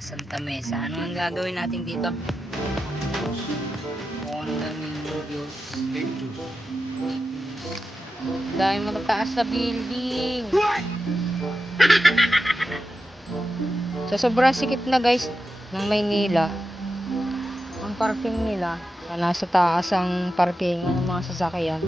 Santa Mesa. Ano ang gagawin natin dito? Ang daming views. Dahil matataas na building. Sa sobrang sikip na guys ng Maynila, ang parking nila, nasa taas ang parking ng mga sasakyan.